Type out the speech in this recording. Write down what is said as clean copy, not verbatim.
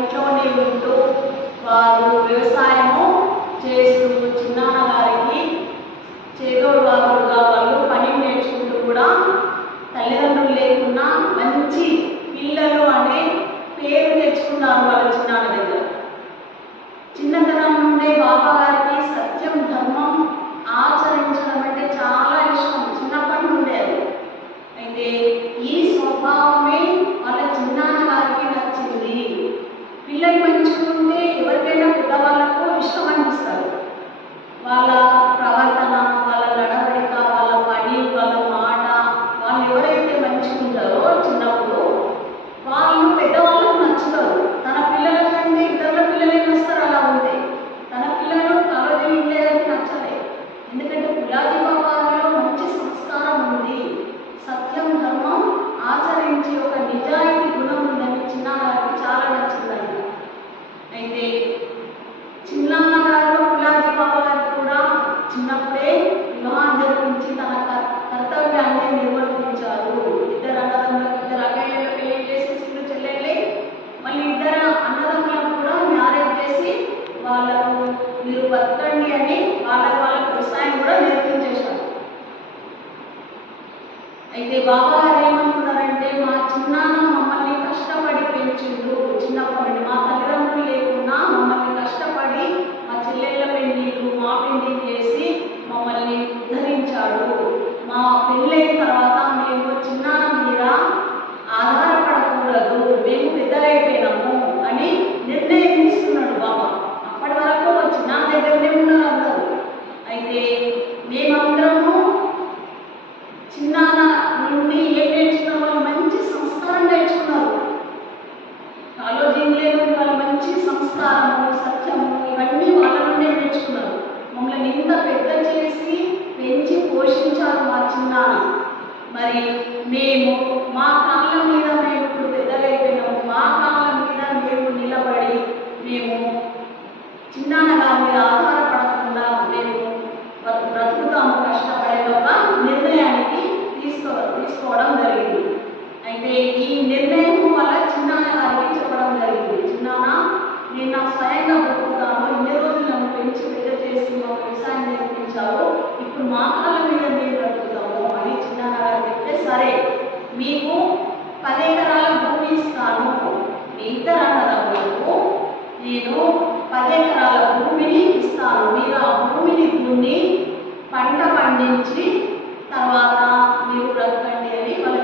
ఇంట్లోనే ఉంటూ వారు వ్యవసాయము చేస్తూ చిన్నాన్న గారికి చేదోడు వారుగా వాళ్ళు పని నేర్చుకుంటూ కూడా తల్లిదండ్రులు లేకున్నా మంచి పిల్లలు అనే పేరు తెచ్చుకున్నారు వాళ్ళ చిన్నాన్న దగ్గర. చిన్నతనం నుండే బాబా గారికి సత్యం ధర్మం ఆచరించడం అంటే చాలా ఇష్టం, చిన్నప్పటి నుండే అది. అయితే ఈ స్వభావమే వాళ్ళ చిన్నాన్న గారికి నచ్చింది. పిల్లలు మంచిగా ఉంటే ఎవరికైనా పెద్దవాళ్ళకు ఇష్టం అనిపిస్తారు. వాళ్ళ ప్రవర్తన, వాళ్ళ నడవడిక, వాళ్ళ పని, వాళ్ళ మాట, వాళ్ళు ఎవరైతే మంచిగా ఉంటారో చిన్నప్పుడు వాళ్ళు పెద్దవాళ్ళకు నచ్చుతారు. తన పిల్లల కంటే ఇతరుల పిల్లలే నచ్చుతారు. అలా ఉంటే తన పిల్లలు కాలేజీ ఉండేది నచ్చలే. ఎందుకంటే పులాజీ బాబాలో మంచి సంస్కారం ఉంది, సత్యం ధర్మం ఆచరించి ఒక నిజాయితీ గుణం ఉందని చిన్నాన్నగారికి చాలా నచ్చిందంట. అయితే చిన్నాన్న గారు పులాజీ బాబా గారికి కూడా చిన్నప్పుడే వివాహం జరిపించి తన కర్తవ్యాన్ని నిర్వర్తించారు. ఇద్దరు అన్నదమ్ములకు, ఇద్దరు అక్కయ్యలకు పెళ్లి చేసి చెల్లెళ్ళే మళ్ళీ ఇద్దరు అన్నదమ్ములకు కూడా మ్యారేజ్ చేసి వాళ్ళకు మీరు బతకండి అని వాళ్ళ వ్యవసాయం కూడా నేర్పించేశారు. అయితే బాబా గారు ఏమంటున్నారంటే, మా చిన్నాన్న మమ్మల్ని కష్టపడి పెంచిండు. చిన్నప్పటి నుండి మా తల్లిదండ్రులు లేకున్నా మమ్మల్ని కష్టపడి మా చెల్లెళ్ళ పెళ్లిళ్ళు మా పెళ్లి చేసి మమ్మల్ని ఉద్ధరించాడు. మా పెళ్ళైన తర్వాత మేము చిన్నాన్న మీద ఆధారపడకూడదు, మేము పెద్దలైపోయినాము అని నిర్ణయం తీసుకున్నాడు బాబా. అప్పటి వరకు చిన్నాన్న దగ్గరనే ఉన్నారు అందరూ. అయితే మేమందరము చిన్నాన్న నుండి ఏం నేర్చుకున్నారు? వాళ్ళు మంచి సంస్కారం నేర్చుకున్నారు. కాలేజీ లేదు, వాళ్ళు మంచి సంస్కారము, సత్యము ఇవన్నీ వాళ్ళ నుండే నేర్చుకున్నారు. మమ్మల్ని ఇంత పెద్ద చేసి పెంచి పోషించారు మా చిన్నాన్న. మరి మేము మా కాళ్ళ మీద మేము ఇప్పుడు పెద్దలైపోయినాము, మా కాళ్ళ మీద మేము నిలబడి మేము చిన్నాన్న గారి మీద ఆధారపడకుండా మేము బ్రతుకుతాము కష్టపడే ఒక నిర్ణయానికి తీసుకోవడం జరిగింది. అయితే ఈ నిర్ణయం వల్ల చిన్నాన్న గారికి చెప్పడం జరిగింది, చిన్నాన్న నేను నా స్వయంగా బ్రతుకుతాను, ఇన్ని రోజులు నన్ను పెంచి పెద్ద చేసి మా వ్యవసాయం నేర్పించావు, ఇప్పుడు మా కాళ్ళ మీద మేము బ్రతుకుతాము అని చిన్నాన్న గారు చెప్తే, సరే మీకు 10 ఎకరాల భూమి ఇస్తాను, మీ ఇద్దరు అన్నదమ్ములకు నేను 10 ఎకరాల భూమిని ఇస్తాను, మీరు ఆ భూమిని దున్ని పంట పండించి తర్వాత మీరు బ్రతకండి అని వాళ్ళ